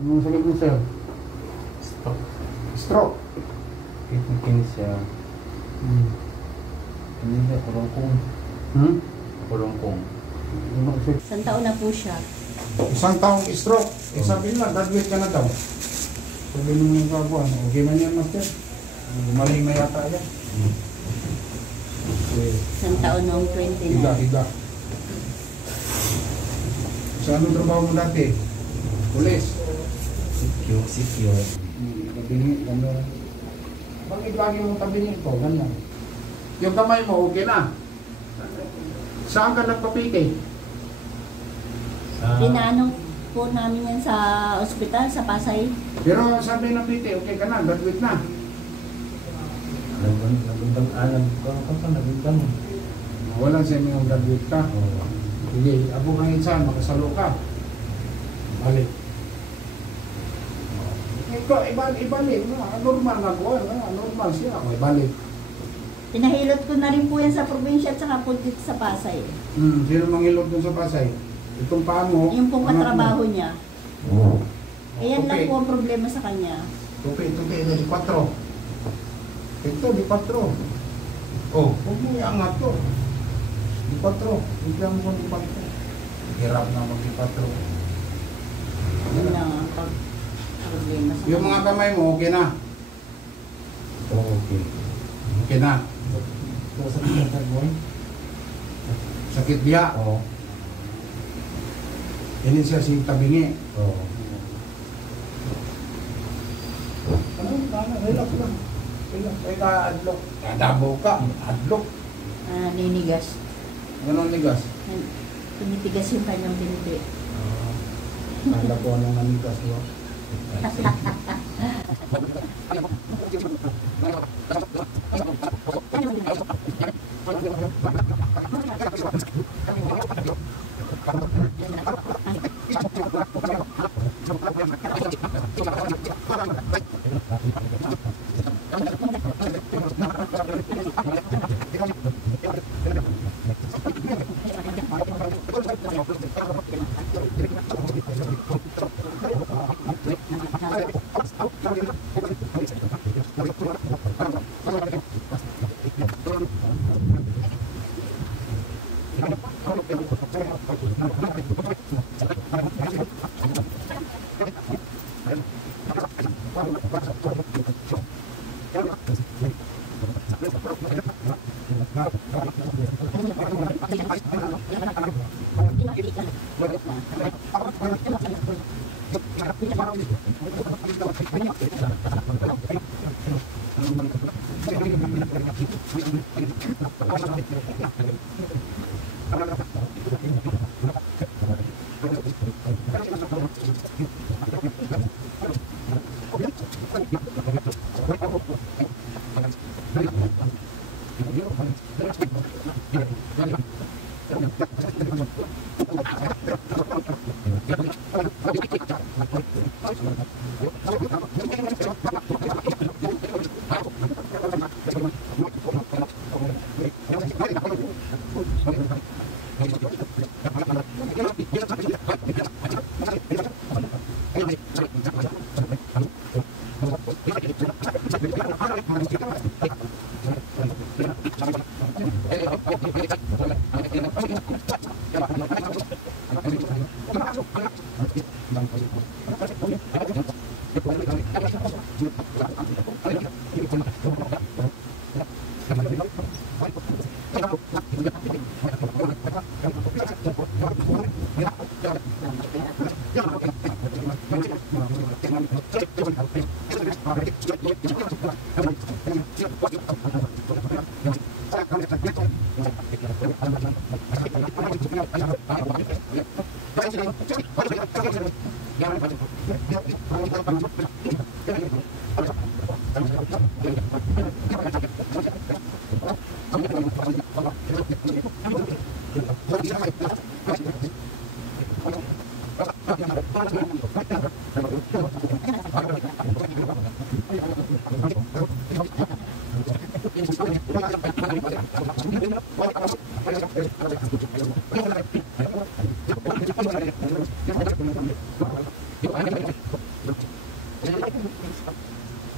Anong sakit mo, sir? Stroke. Stroke. Kidney siya. Hindi na, kulongkong. Kulongkong. Isang taon na po siya. Isang taong stroke. Eh sabi nila, graduate ka na daw. Sabi nung yung kabuan, okay man yan, master. Gumaling na yata yan. Isang taon noong 29. Higa. Sa anong trabaho mo dati? Pulis. Secure. Tabingi, gano'n. Bakit lagi mong tabingi ito? Ganyan. Yung kamay mo, okay na. Saan ka nagpapike? Pinaano po namin yan sa ospital, sa Pasay. Pero sabi ng PT, okay ka na, graduate na. Nagundang. Walang semi yung graduate ka. Sige, abo kang insan, makasalo ka. Balik. Ikaw, ibalik. Normal nga ko. Normal siya. Ibalik. Pinahilot ko na rin po yan sa probinsya at saka po dito sa Pasay. Sino manghilot dun sa Pasay? Itong paa mo. Yung pong katrabaho niya. Ayan lang Okay. po ang problema sa kanya. Tupi, di 4. Ito, di 4. Oh, huwag mo iangat to. Di 4. Hindi mo kung di 4. Hirap na mag-di 4. Yun lang ang problema sa Yung mga kamay mo, okay na. Okay. Okay na. Sakit biya. Oo. Yan siya si tabingi. Oo. Relax lang. Relax. Kaya adlok. Dabo ka. Adlok. ninigas. Ganun nigas. Tinitigas yung kanyang binti. Kala ko anong nanigas mo.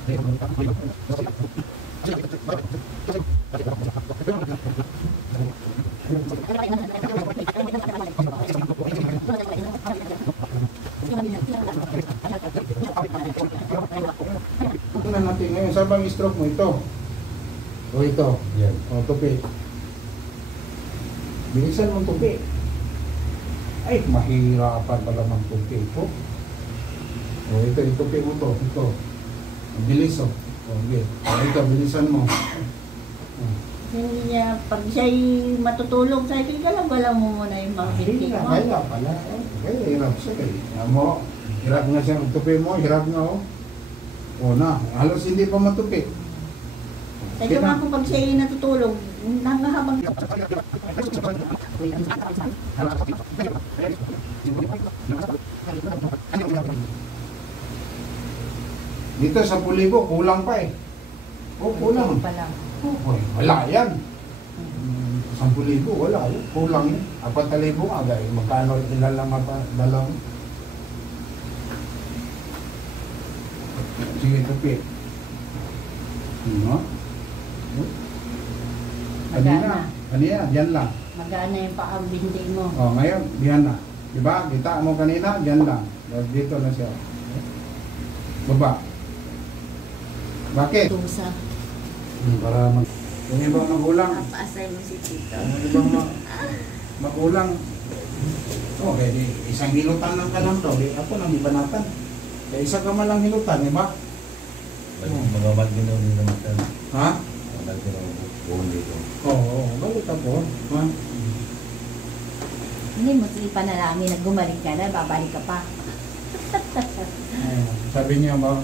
Tingnan natin ngayon, saan bang stroke mo? Ito. O ito. Yan. O, tupi. Bilisan mong tupi. Ay, mahirapan pala magtupi ito. O, ito, itupi mo to. Ito. Bilis, o. O, okay. O, ito, bilisan mo. O. Hindi niya, pag siya'y matutulog, sabi ka lang, wala mo muna yung mga binti mo. Kaya pala. Kaya hirap siya kayo. Mo, hirap nga siya. Tupi mo, hirap nga, o. O na, halos hindi pa matupi. Kaya nga ako pag siya'y natutulog, nangahabang Dito sa Pulibo, kulang pa eh. O, kulang. pa lang. Oh, wala yan. 10,000, wala yan. Kulang yan. 4,000 nga, dahil magkano ilalang dalaw. Sige, tupi. No? Magana. Kanina, yan lang. Magana yung paang binti mo. Oh, ngayon, yan na. Diba? Kita mo kanina, yan lang. Dito na siya. Baba. Bakit? Tusa. Para mag... Kung iba magulang. Papaasay mo si Tito. Kung iba magulang. Okay, di, isang hilutan lang ka lang daw. Di, ako lang ibanatan. Kaya isa ka man lang hilutan, di ba? Mga bag din ako dito naman. Ha? Mga bag din ako buong dito. Oo, balik ako. Ha? Hindi mo ipanalangin na gumaling ka na, babalik ka pa. Sabi niya ba,